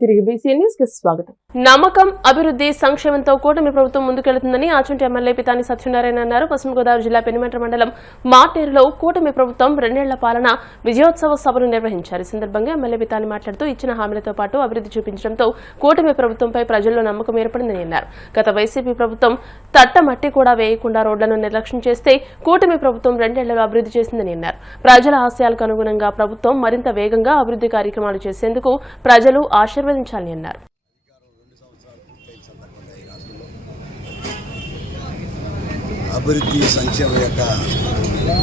తిరిగి BC news కి స్వాగతం. నమ్మకం, అభివృద్ధి, సంక్షేమంతో కూటమి ప్రభుత్వం ముందుకెళ్తుందని ఆచంటి ఎమ్మెల్యే పితాని సత్యనారాయణ అన్నారు. పశ్చిమ గోదావరి జిల్లా పెనుమంట్ర మండలం మార్టేరులో కూటమి ప్రభుత్వం 2 ఏళ్ల పాలన విజయోత్సవ సభను నిర్వహించారు. ఈ సందర్భంగా ఎమ్మెల్యే పితాని మాట్లాడుతూ ఇచ్చిన హామీలతో పాటు అభివృద్ధి చూపించడంతో కూటమి ప్రభుత్వంపై ప్రజల్లో నమ్మకం ఏర్పడిందని అన్నారు. గత వైసీపీ ప్రభుత్వం తట్టమట్టి కూడా వేయకుండా రోడ్లను నిర్లక్ష్యం చేస్తే కూటమి ప్రభుత్వం 2 ఏళ్లలో అభివృద్ధి చేసిందని అన్నారు. ప్రజల ఆశయాలకు అనుగుణంగా ప్రభుత్వం మరింత వేగంగా అభివృద్ధి కార్యక్రమాలు చేసేందుకు ప్రజలు ఆశీర్వదించాలని అన్నారు. అభివృద్ధి సంక్షేమం యొక్క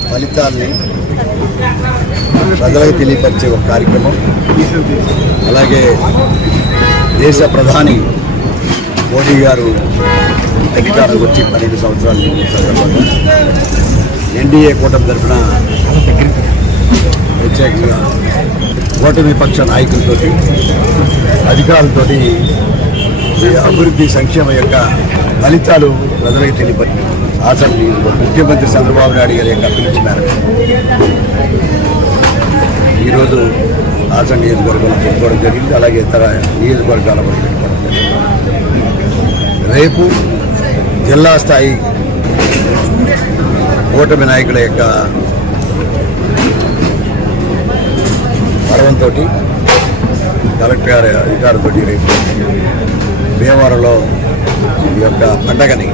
ఫలితాలని ప్రజలకు తెలియపరిచే ఒక కార్యక్రమం. అలాగే దేశ ప్రధాని మోడీ గారు అధికారం వచ్చి 12 సంవత్సరాల సందర్భంగా ఎన్డీఏ కూటమి తరఫున ప్రత్యేకంగా కూటమి పక్ష నాయకులతో అధికారులతో అభివృద్ధి సంక్షేమ యొక్క ఫలితాలు ప్రజలకు తెలియపరి ఆచరణ ముఖ్యమంత్రి చంద్రబాబు నాయుడు గారి యొక్క పిలుపు మేరకు ఈరోజు ఆచరణ నియోజకవర్గంలో పెట్టుకోవడం జరిగింది. అలాగే ఇతర నియోజకవర్గాల కూడా పెట్టుకోవడం జరిగింది. రేపు జిల్లా స్థాయి కూటమి నాయకుల యొక్క పర్వంతో కలెక్టర్ గారి అధికారులతో రేపు భీమవరంలో ఈ యొక్క పండగని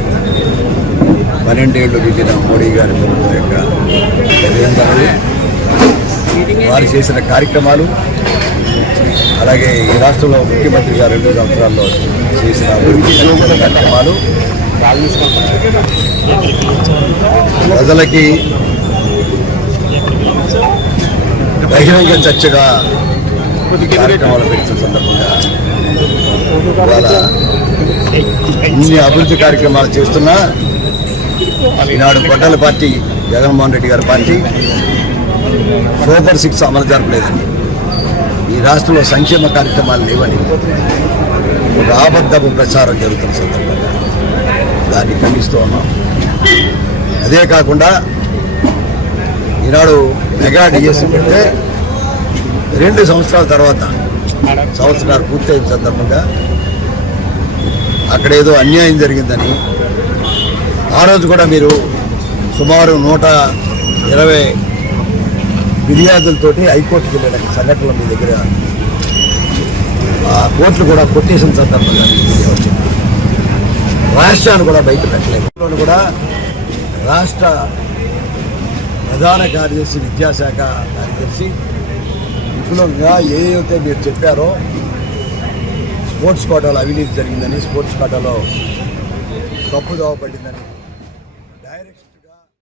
12 ఏళ్లు దిగిన మోడీ గారి ప్రభుత్వం యొక్క అభినందనలు, వారు చేసిన కార్యక్రమాలు, అలాగే ఈ రాష్ట్రంలో ముఖ్యమంత్రి గారు 2 సంవత్సరాల్లో చేసిన అభివృద్ధి కార్యక్రమాలు ప్రజలకి బహిరంగ చర్చగా కార్యక్రమాలు పెట్టిన సందర్భంగా ఇవాళ ఇన్ని అభివృద్ధి కార్యక్రమాలు చేస్తున్నా ఈనాడు గొడ్డల పార్టీ జగన్మోహన్ రెడ్డి గారి పార్టీ సూపర్ 6 అమలు జరపలేదని, ఈ రాష్ట్రంలో సంక్షేమ కార్యక్రమాలు లేవని ఒక అబద్ధపు ప్రచారం జరుగుతున్న సందర్భంగా దాన్ని ఖండిస్తూ ఉన్నాం. అదే కాకుండా ఈనాడు మెగా డిఎస్సీ పెడితే 2 సంవత్సరాల తర్వాత సంవత్సరాలు పూర్తయిన సందర్భంగా అక్కడేదో అన్యాయం జరిగిందని ఆ రోజు కూడా మీరు సుమారు 120 ఫిర్యాదులతోటి హైకోర్టుకి వెళ్ళిన సంఘటనలు మీ దగ్గర ఆ కోర్టులు కూడా కొట్టేసిన సందర్భంగా వచ్చింది. రాష్ట్రాన్ని కూడా బయట పెట్టలేదు. కూడా రాష్ట్ర ప్రధాన కార్యదర్శి, విద్యాశాఖ కార్యదర్శి విపులంగా ఏదైతే మీరు చెప్పారో స్పోర్ట్స్ కోటాలో అవినీతి జరిగిందని, స్పోర్ట్స్ కోటాలో తప్పుదోవ పడిందని